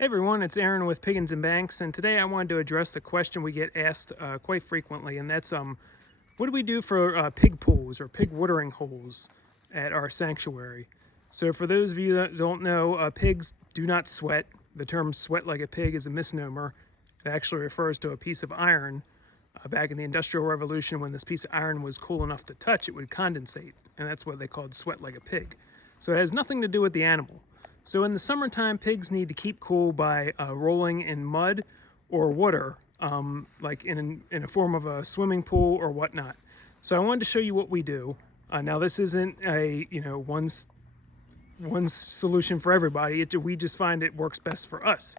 Hey everyone, it's Aaron with Piggins and Banks, and today I wanted to address the question we get asked quite frequently, and that's what do we do for pig pools or pig watering holes at our sanctuary? So for those of you that don't know, pigs do not sweat. The term sweat like a pig is a misnomer. It actually refers to a piece of iron. Back in the Industrial Revolution, when this piece of iron was cool enough to touch, it would condensate, and that's what they called sweat like a pig. So it has nothing to do with the animal. So in the summertime, pigs need to keep cool by rolling in mud or water, like in a form of a swimming pool or whatnot. So I wanted to show you what we do. Now this isn't a one solution for everybody. We just find it works best for us.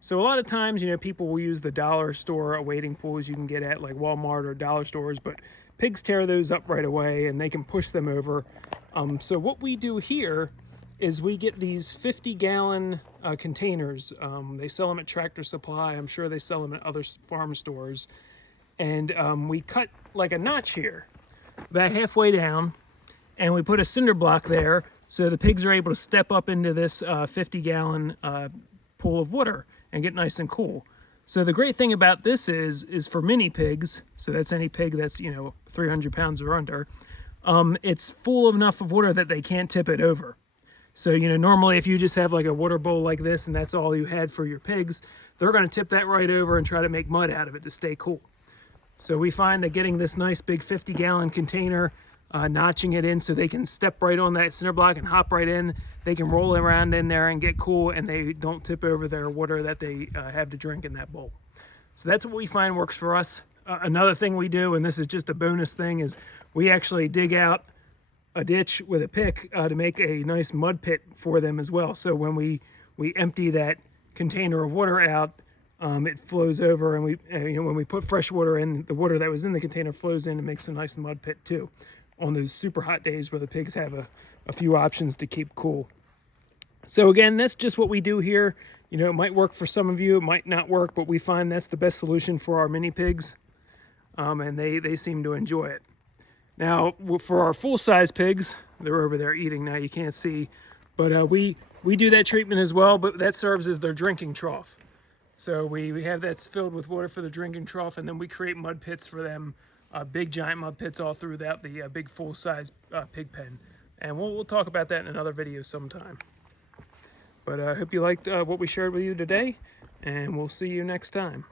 So a lot of times, people will use the dollar store wading pools you can get at like Walmart or dollar stores, but pigs tear those up right away and they can push them over. So what we do here is we get these 50-gallon containers. They sell them at Tractor Supply. I'm sure they sell them at other farm stores. And we cut like a notch here, about halfway down, and we put a cinder block there so the pigs are able to step up into this 50-gallon pool of water and get nice and cool. So the great thing about this is for mini pigs, so that's any pig that's 300 pounds or under, it's full enough of water that they can't tip it over. So, normally if you just have like a water bowl like this and that's all you had for your pigs, they're going to tip that right over and try to make mud out of it to stay cool. So we find that getting this nice big 50-gallon container, notching it in so they can step right on that cinder block and hop right in, they can roll around in there and get cool, and they don't tip over their water that they have to drink in that bowl. So that's what we find works for us. Another thing we do, and this is just a bonus thing, is we actually dig out a ditch with a pick to make a nice mud pit for them as well. So when we empty that container of water out, it flows over, and when we put fresh water in, the water that was in the container flows in and makes a nice mud pit too, on those super hot days where the pigs have a few options to keep cool. So again, that's just what we do here. It might work for some of you, it might not work, but we find that's the best solution for our mini pigs, and they seem to enjoy it. Now, for our full-size pigs, they're over there eating now, you can't see, but we do that treatment as well, but that serves as their drinking trough. So we have that filled with water for the drinking trough, and then we create mud pits for them, big giant mud pits all throughout the big full-size pig pen. And we'll talk about that in another video sometime. But I hope you liked what we shared with you today, and we'll see you next time.